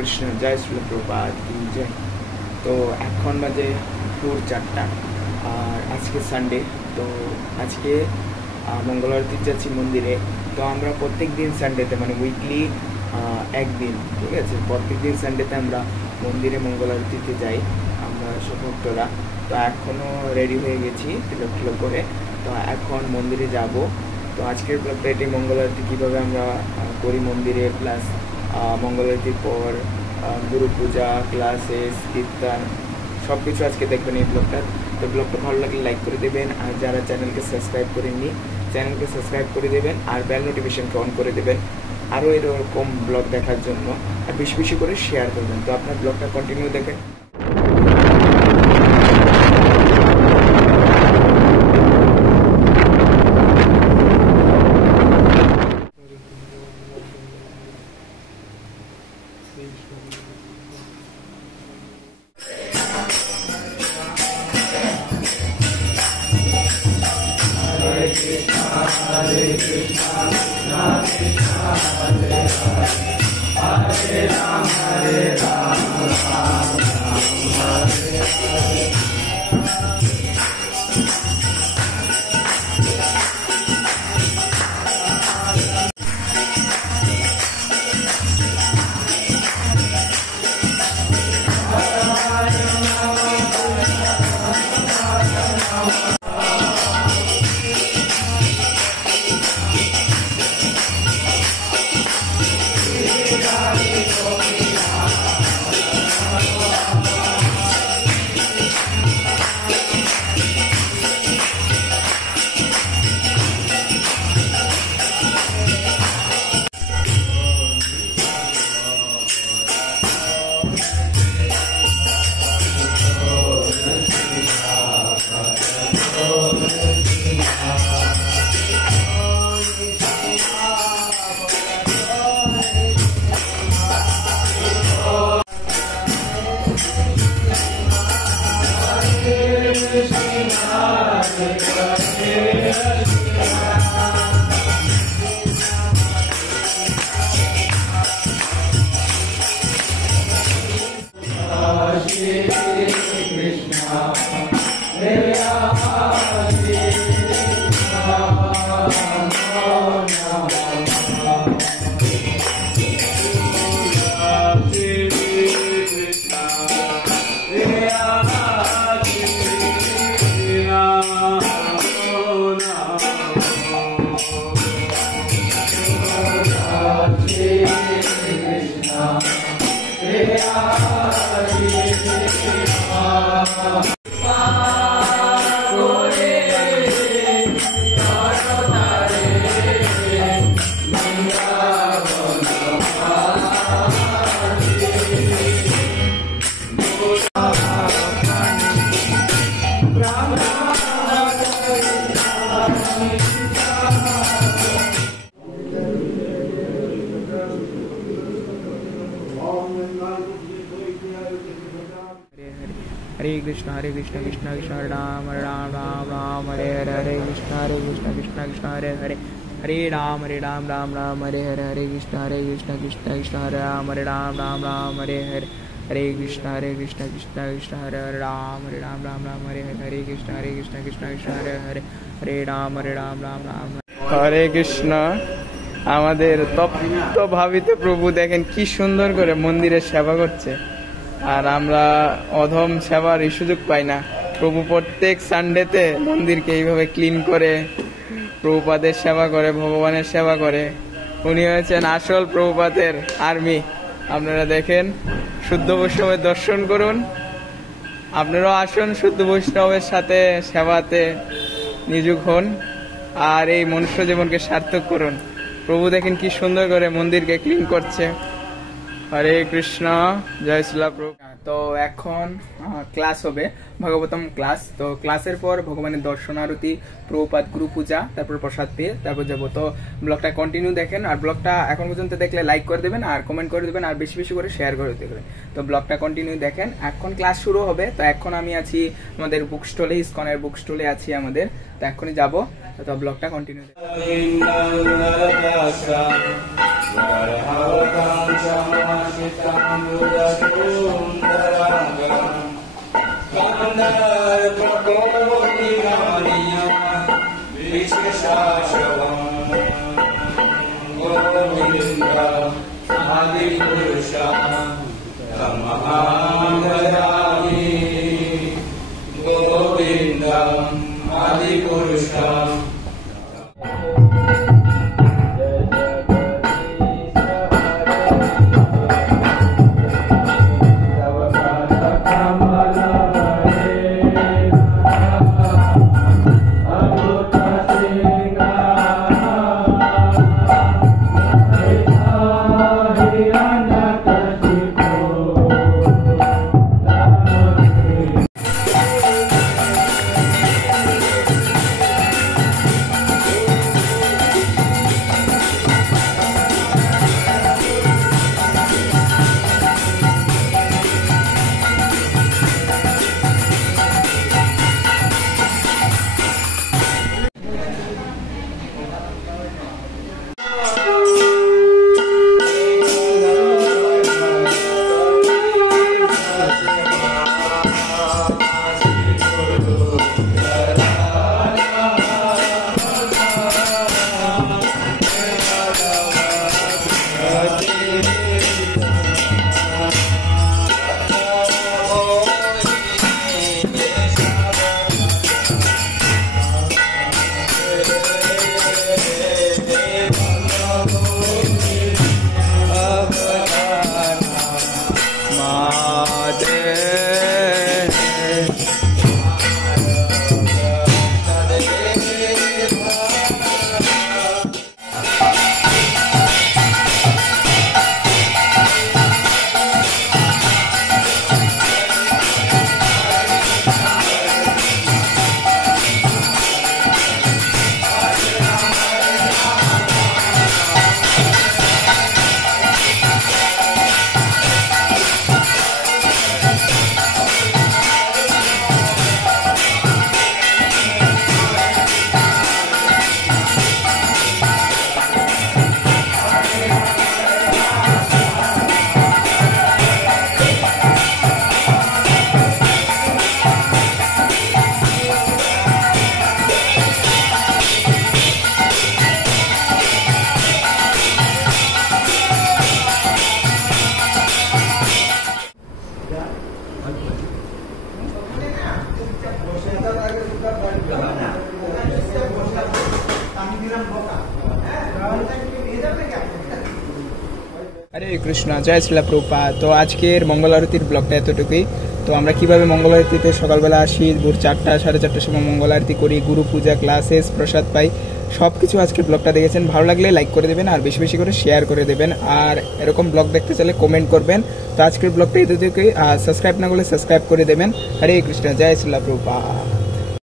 কৃষ্ণ, জয় শ্রী প্রভুপাদ কি জয়। তো এখন বাজে ভোর 4টা আর আজকে সানডে। তো আজকে মঙ্গল আরতিতে যাচ্ছি মন্দিরে। তো আমরা প্রত্যেক দিন সানডেতে মানে উইকলি একদিন, ঠিক আছে, প্রত্যেক দিন সানডেতে আমরা মন্দিরে মঙ্গল আরতিতে যাই আমরা সব ভক্তরা। তো এখনও রেডি হয়ে গেছি তিলক টিলক করে। তো এখন মন্দিরে যাব। তো আজকের ব্লগটা এটি মঙ্গল আরতি কীভাবে আমরা করি মন্দিরে, প্লাস মঙ্গল আরতির পর গুরু পূজা, ক্লাসেস, কীর্তন সব কিছু আজকে দেখবেন এই ব্লগটা। তো ব্লগটা ভালো লাগলে লাইক করে দেবেন, আর যারা চ্যানেলকে সাবস্ক্রাইব করেননি চ্যানেলকে সাবস্ক্রাইব করে দেবেন, আর বেল নোটিফিকেশনকে অন করে দেবেন আরও এরকম ব্লগ দেখার জন্য, আর বেশি বেশি করে শেয়ার করবেন। তো আপনার ব্লগটা কন্টিনিউ দেখেন। Hare Krishna, Krishna Hare Hare, Hare Rama, Rama Rama Hare Hare. Hare Krishna, Krishna Krishna, Hare Rama, Rama Rama Hare Hare, Hare Krishna, Krishna Krishna, Hare Hare, Hare Rama, Rama Hare Hare, Hare Krishna, Krishna Krishna, Hare Rama, Rama Hare Hare, Hare Krishna, Krishna Hare Hare, Rama Hare Hare, Hare Krishna, Krishna Hare Hare, Hare Rama Rama Hare Krishna। আমাদের তপ্ত ভাবিত প্রভু দেখেন কি সুন্দর করে মন্দিরের সেবা করছে, আর আমরা অধম সেবার এই সুযোগ পাই না। প্রভু প্রত্যেক সানডেতে মন্দিরকে এইভাবে ক্লিন করে প্রভুপাদের সেবা করে, ভগবানের সেবা করে। উনি হয়েছেন আসল প্রভুপাদের আর্মি। আপনারা দেখেন, শুদ্ধ বৈষ্ণবের দর্শন করুন, আপনারাও আসুন শুদ্ধ বৈষ্ণবের সাথে সেবাতে নিযুক্ত হন, আর এই মনুষ্য জীবনকে সার্থক করুন। প্রভু দেখেন কি সুন্দর করে মন্দিরকে ক্লিন করছে। হরে কৃষ্ণ, জয় শ্রীলা প্রভু। তো এখন ক্লাস হবে, ভাগবতম ক্লাস। তো ক্লাসের পর ভগবানের দর্শন আরতি, প্রভুপাদ গুরু পূজা, তারপর প্রসাদ পেয়ে তারপর যাবো। তো ব্লগটা কন্টিনিউ দেখেন, আর ব্লগটা এখন পর্যন্ত দেখলে লাইক করে দেবেন, আর কমেন্ট করে দেবেন, আর বেশি বেশি করে শেয়ার করে দেবেন। তো ব্লগটা কন্টিনিউ দেখেন। এখন ক্লাস শুরু হবে। তো এখন আমি আছি আমাদের বুক স্টলে, ইসকনের বুক স্টলে আছি আমাদের। তো এখনই যাবো। তো ব্লগটা কন্টিনিউ দেখেন। হরে কৃষ্ণ, জয় শ্রীলা প্রভুপাদ। তো আজকের মঙ্গল আরতির ব্লগটা এতটুকুই। তো আমরা কিভাবে মঙ্গল আরতিতে সকালবেলা আসি, ভোর 4টা 4:30টার সময় মঙ্গল আরতি করি, গুরু পূজা, ক্লাসেস, প্রসাদ পাই, সব কিছু আজকের ব্লগটা দেখেছেন। ভালো লাগলে লাইক করে দেবেন আর বেশি বেশি করে শেয়ার করে দেবেন। আর এরকম ব্লগ দেখতে চাইলে কমেন্ট করবেন। তো আজকের ব্লগটা এতটুকুই। আর সাবস্ক্রাইব না করলে সাবস্ক্রাইব করে দেবেন। হরে কৃষ্ণ, জয় শ্রীলা প্রভুপাদ।